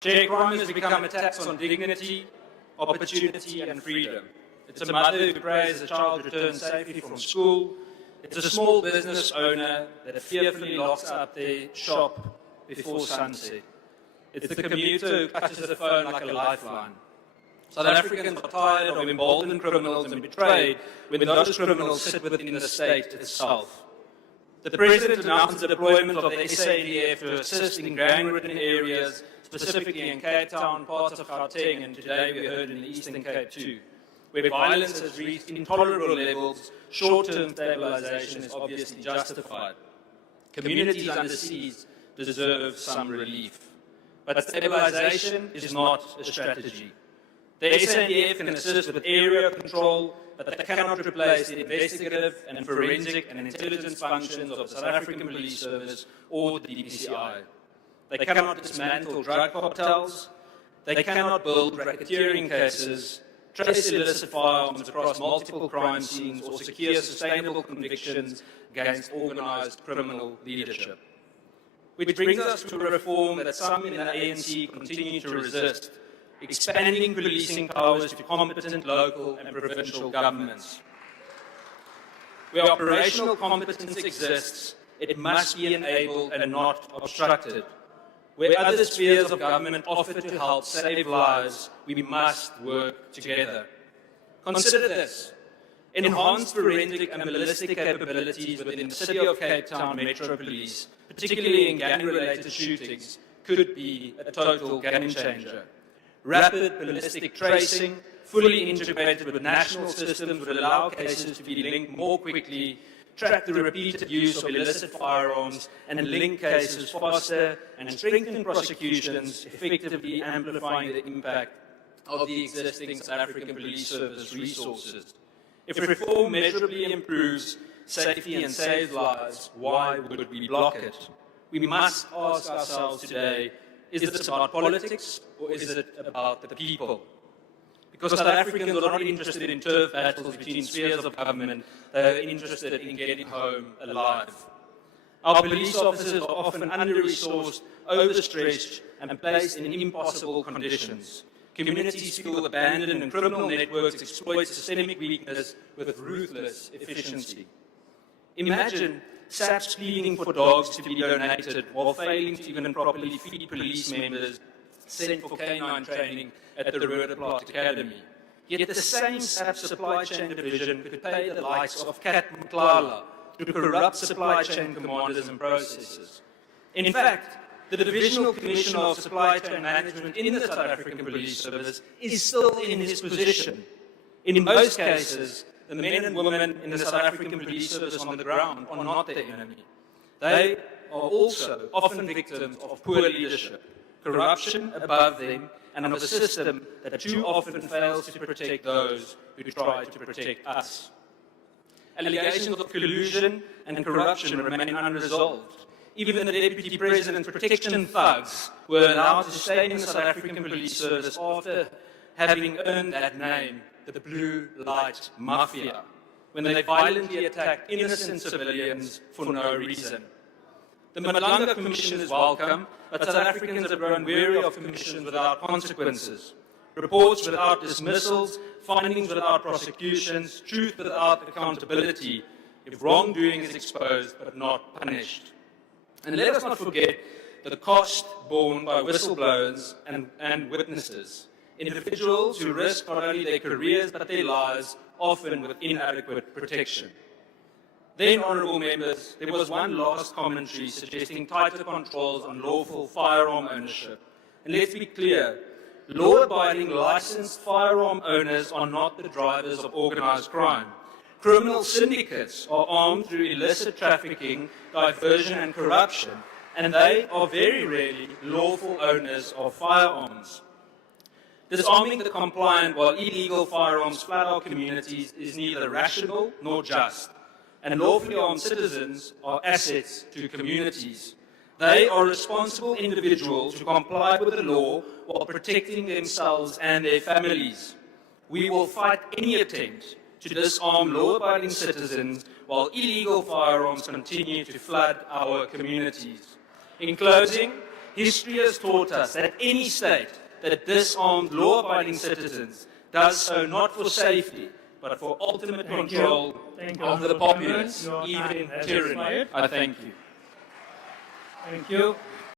Chair, crime has become attacks on dignity, opportunity and freedom. It's a mother who prays a child returns safely from school. It's a small business owner that fearfully locks up their shop before sunset. It's the commuter who clutches the phone like a lifeline. South Africans are tired of emboldened criminals and betrayed when those criminals sit within the state itself. The President announced the deployment of the SADF to assist in gang-ridden areas, specifically in Cape Town, parts of Gauteng, and today we heard in the Eastern Cape too, where violence has reached intolerable levels. Short-term stabilization is obviously justified. Communities under siege deserve some relief. But stabilization is not a strategy. The SADF can assist with area control, but they cannot replace the investigative and forensic and intelligence functions of the South African Police Service or the DPCI. They cannot dismantle drug cartels. They cannot build racketeering cases, trace illicit firearms across multiple crime scenes, or secure sustainable convictions against organized criminal leadership. Which brings us to a reform that some in the ANC continue to resist, expanding policing powers to competent local and provincial governments. Where operational competence exists, it must be enabled and not obstructed. Where other spheres of government offer to help save lives, we must work together. Consider this. Enhanced forensic and ballistic capabilities within the City of Cape Town Metro Police, particularly in gang-related shootings, could be a total game changer. Rapid ballistic tracing, fully integrated with national systems, would allow cases to be linked more quickly, track the repeated use of illicit firearms, and link cases faster and strengthen prosecutions, effectively amplifying the impact of the existing South African Police Service resources. If reform measurably improves safety and saves lives, why would we block it? We must ask ourselves today, is this about politics or is it about the people? Because South Africans are not interested in turf battles between spheres of government, they are interested in getting home alive. Our police officers are often under-resourced, overstretched, and placed in impossible conditions. Communities feel abandoned and criminal networks exploit systemic weakness with ruthless efficiency. Imagine SAPS pleading for dogs to be donated while failing to even properly feed police members sent for canine training at the Roodeplaat Academy. Yet the same SAPS supply chain division could pay the likes of Kat Mklala to corrupt supply chain commanders and processors. In fact, the Divisional Commissioner of Supply Chain Management in the South African Police Service is still in his position. In most cases, the men and women in the South African Police Service on the ground are not the enemy. They are also often victims of poor leadership, corruption above them, and of a system that too often fails to protect those who try to protect us. Allegations of collusion and corruption remain unresolved. Even the Deputy President's protection thugs were allowed to stay in the South African Police Service after having earned that name, the Blue Light Mafia, when they violently attacked innocent civilians for no reason. The Malanga Commission is welcome, but South Africans have grown weary of commissions without consequences, reports without dismissals, findings without prosecutions, truth without accountability, if wrongdoing is exposed but not punished. And let us not forget the cost borne by whistleblowers and witnesses, individuals who risk not only their careers but their lives, often with inadequate protection. Then, honourable members, there was one last commentary suggesting tighter controls on lawful firearm ownership. And let's be clear, law-abiding licensed firearm owners are not the drivers of organised crime. Criminal syndicates are armed through illicit trafficking, diversion and corruption, and they are very rarely lawful owners of firearms. Disarming the compliant while illegal firearms flood our communities is neither rational nor just, and lawfully armed citizens are assets to communities. They are responsible individuals who comply with the law while protecting themselves and their families. We will fight any attempt to disarm law-abiding citizens while illegal firearms continue to flood our communities. In closing, History has taught us that any state that disarmed law-abiding citizens does so not for safety, but for ultimate control of the populace, even in tyranny. I thank you. Thank you.